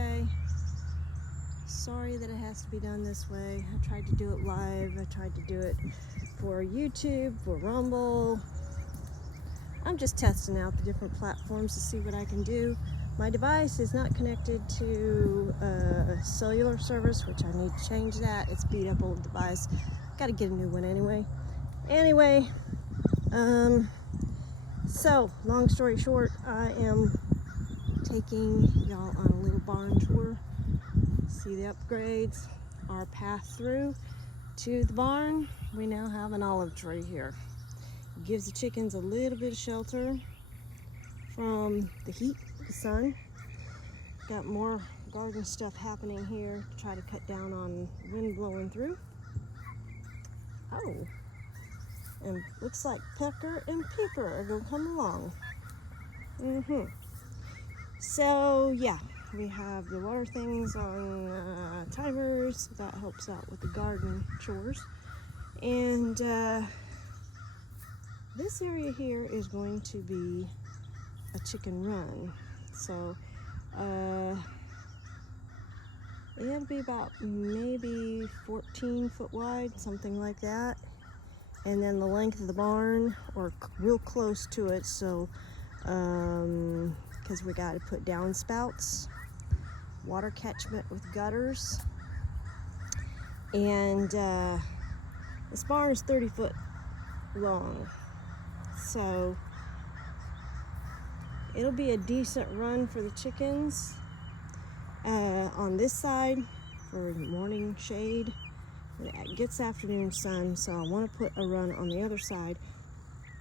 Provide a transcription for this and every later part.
okay. Sorry that it has to be done this way. I tried to do it live. I tried to do it for YouTube, for Rumble. I'm just testing out the different platforms to see what I can do. My device is not connected to a cellular service, which I need to change that. It's beat up old device. Got to get a new one anyway. So long story short, I am taking y'all on a little barn tour. See the upgrades, our path through to the barn. We now have an olive tree here. It gives the chickens a little bit of shelter from the heat, the sun. Got more garden stuff happening here to try to cut down on wind blowing through. Oh, and looks like Pecker and Peeper are gonna come along. So yeah, we have the water things on timers. That helps out with the garden chores. And this area here is going to be a chicken run. So it'll be about maybe 14 foot wide, something like that. And then the length of the barn, or real close to it, so because we got to put downspouts, water catchment with gutters, and this barn is 30 foot long, so it'll be a decent run for the chickens on this side for morning shade. It gets afternoon sun, so I want to put a run on the other side.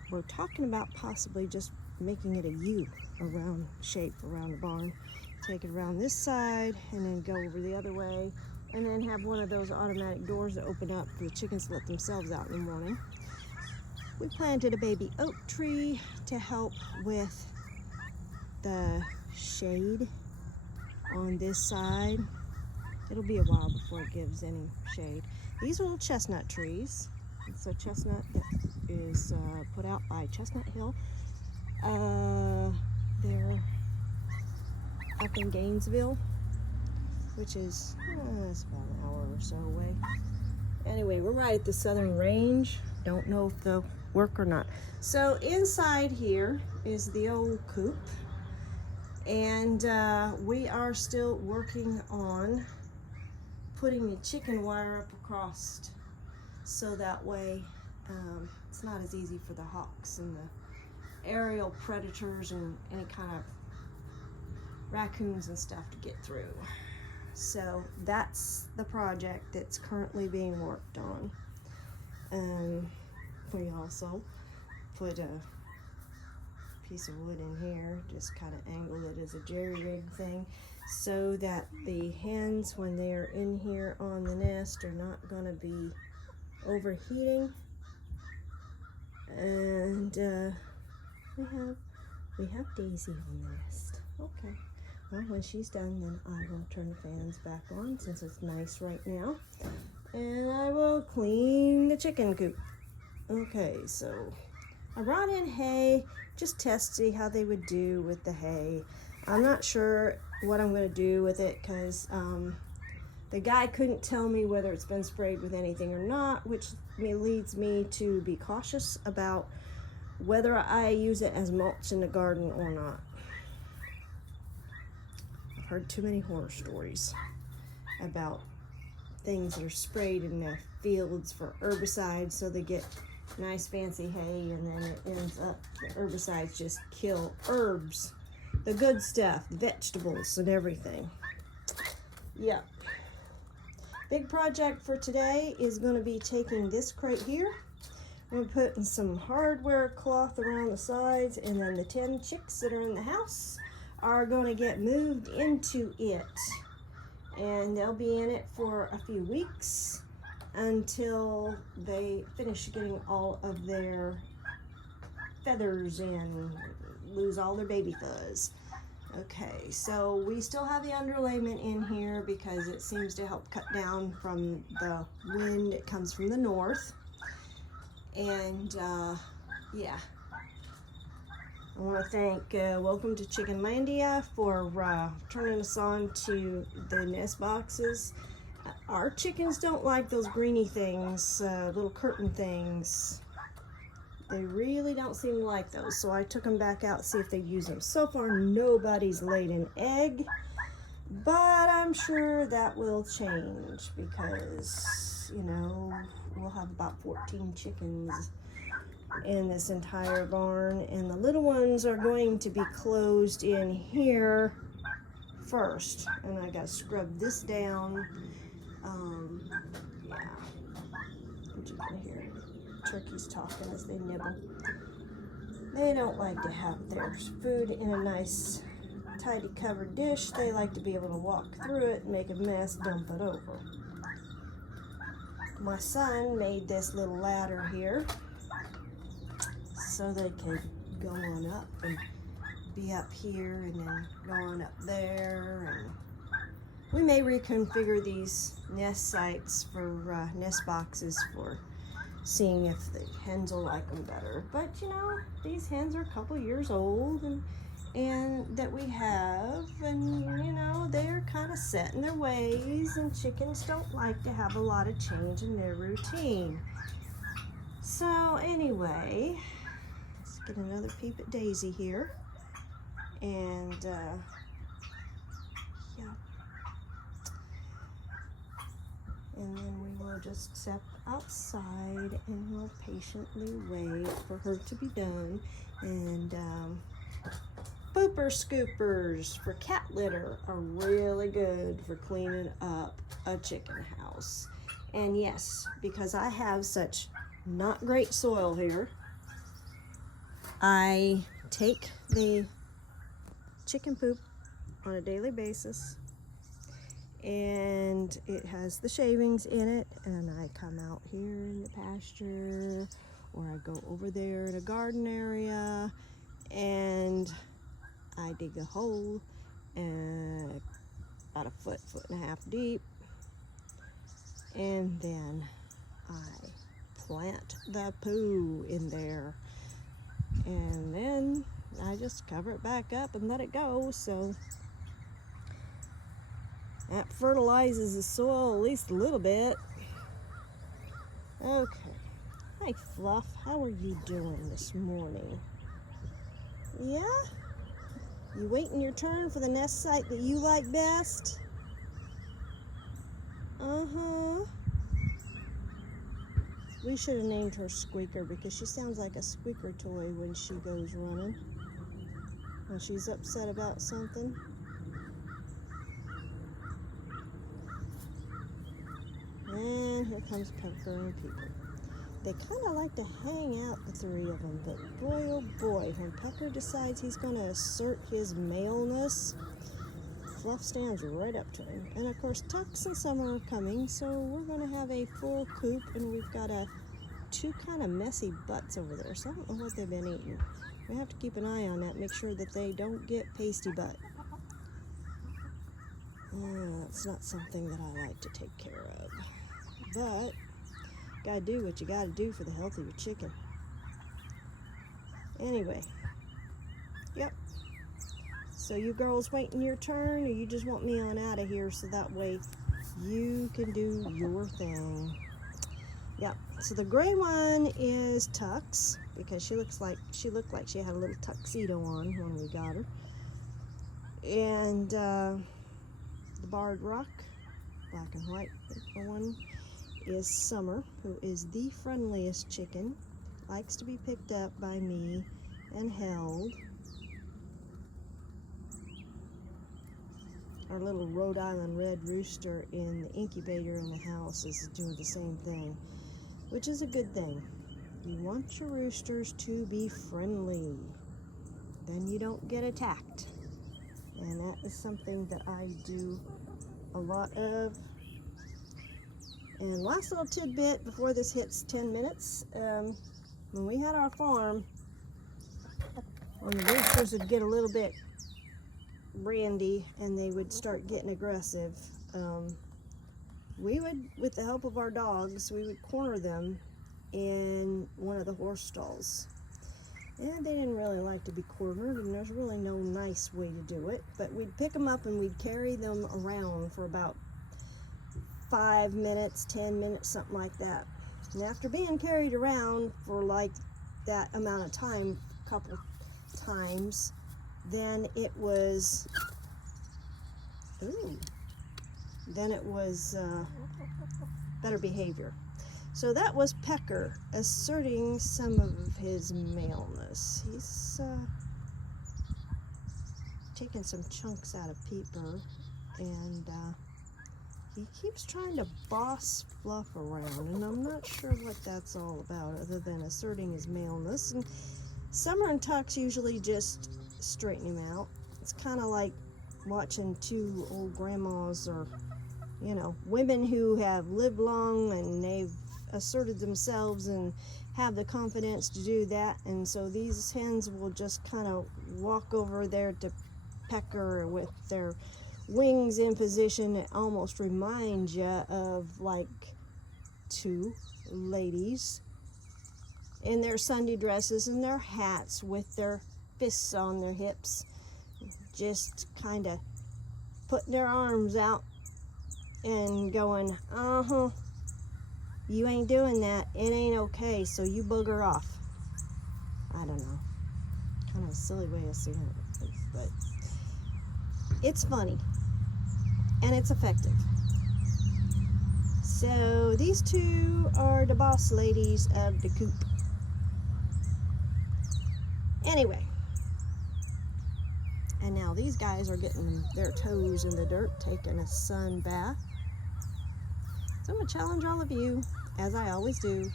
We're talking about possibly just making it a U around shape around the barn. Take it around this side and then go over the other way, and then have one of those automatic doors that open up for the chickens to let themselves out in the morning. We planted a baby oak tree to help with the shade on this side. It'll be a while before it gives any shade. These are little chestnut trees. It's a chestnut that is put out by Chestnut Hill. They're up in Gainesville, which is it's about an hour or so away. Anyway, we're right at the southern range. Don't know if they'll work or not. So inside here is the old coop, and we are still working on putting the chicken wire up across, so that way it's not as easy for the hawks and the aerial predators and any kind of raccoons and stuff to get through. So that's the project that's currently being worked on. We also put a piece of wood in here, just kind of angled it as a jerry rig thing, so that the hens, when they're in here on the nest, are not going to be overheating. And we have Daisy on the nest. Okay, well, when she's done, then I will turn the fans back on, since it's nice right now, and I will clean the chicken coop. Okay, so I brought in hay, just test, see how they would do with the hay. I'm not sure what I'm going to do with it, because the guy couldn't tell me whether it's been sprayed with anything or not, which leads me to be cautious about whether I use it as mulch in the garden or not. I've heard too many horror stories about things that are sprayed in the fields for herbicides, so they get nice fancy hay, and then it ends up, the herbicides just kill herbs, the good stuff, the vegetables and everything. Yeah. Big project for today is going to be taking this crate here. We're putting some hardware cloth around the sides, and then the 10 chicks that are in the house are going to get moved into it, and they'll be in it for a few weeks until they finish getting all of their feathers and lose all their baby fuzz. Okay, so we still have the underlayment in here because it seems to help cut down from the wind. It comes from the north. And yeah, I want to thank Welcome to Chickenlandia for turning us on to the nest boxes. Our chickens don't like those greeny things, little curtain things. They really don't seem to like those, so I took them back out to see if they'd use them. So far, nobody's laid an egg, but I'm sure that will change because, you know, we'll have about 14 chickens in this entire barn, and the little ones are going to be closed in here first, and I gotta scrub this down. Yeah, you can hear turkeys talking as they nibble. They don't like to have their food in a nice tidy covered dish. They like to be able to walk through it, make a mess, dump it over. My son made this little ladder here so they can go on up and be up here and then go on up there. And we may reconfigure these nest sites for nest boxes for seeing if the hens will like them better. But you know, these hens are a couple years old and that we have, and you know, they're kind of set in their ways, and chickens don't like to have a lot of change in their routine. So anyway, let's get another peep at Daisy here. And yeah, and then we will just step outside and we'll patiently wait for her to be done. And pooper scoopers for cat litter are really good for cleaning up a chicken house. And yes, because I have such not great soil here, I take the chicken poop on a daily basis, and it has the shavings in it, and I come out here in the pasture, or I go over there in a garden area and I dig a hole about a foot and a half deep, and then I plant the poo in there, and then I just cover it back up and let it go. So that fertilizes the soil at least a little bit. Okay. Hi, Fluff. How are you doing this morning? Yeah? You waiting your turn for the nest site that you like best? Uh-huh. We should have named her Squeaker because she sounds like a squeaker toy when she goes running. When she's upset about something. And here comes Pepper and Peeper. They kind of like to hang out, the three of them, but boy oh boy, when Pepper decides he's going to assert his maleness, Fluff stands right up to him. And of course, Tux and Summer are coming, so we're going to have a full coop, and we've got two kind of messy butts over there, so I don't know what they've been eating. We have to keep an eye on that, make sure that they don't get pasty butt. That's not something that I like to take care of. But gotta do what you gotta do for the health of your chicken. Anyway, yep. So you girls waiting your turn, or you just want me on out of here so that way you can do your thing? Yep. So the gray one is Tux, because she looked like she had a little tuxedo on when we got her. And the barred rock, black and white one, is Summer, who is the friendliest chicken, likes to be picked up by me and held. Our little Rhode Island red rooster in the incubator in the house is doing the same thing, which is a good thing. You want your roosters to be friendly, then you don't get attacked. And that is something that I do a lot of. And last little tidbit before this hits 10 minutes, when we had our farm, when the roosters would get a little bit brandy and they would start getting aggressive, we would, with the help of our dogs, we would corner them in one of the horse stalls. And they didn't really like to be cornered, and there's really no nice way to do it. But we'd pick them up and we'd carry them around for about 5 minutes, 10 minutes, something like that. And after being carried around for like that amount of time, a couple times, then it was, better behavior. So that was Pecker asserting some of his maleness. He's taking some chunks out of Peeper, and he keeps trying to boss Fluff around, and I'm not sure what that's all about other than asserting his maleness. And Summer and Tux usually just straighten him out. It's kind of like watching two old grandmas, or women who have lived long and they've asserted themselves and have the confidence to do that. And so these hens will just kind of walk over there to Pecker with their wings in position. It almost reminds you of like two ladies in their Sunday dresses and their hats with their fists on their hips, just kind of putting their arms out and going, you ain't doing that, it ain't okay, so you booger off. I don't know, kind of a silly way of saying it, but it's funny and it's effective. So these two are the boss ladies of the coop. Anyway, and now these guys are getting their toes in the dirt, taking a sun bath. So I'm going to challenge all of you, as I always do,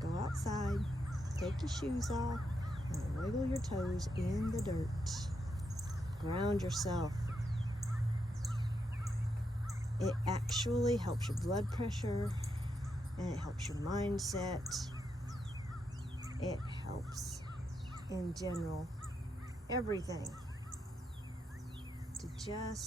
go outside, take your shoes off, and wiggle your toes in the dirt. Ground yourself. It actually helps your blood pressure, and it helps your mindset. It helps in general everything to just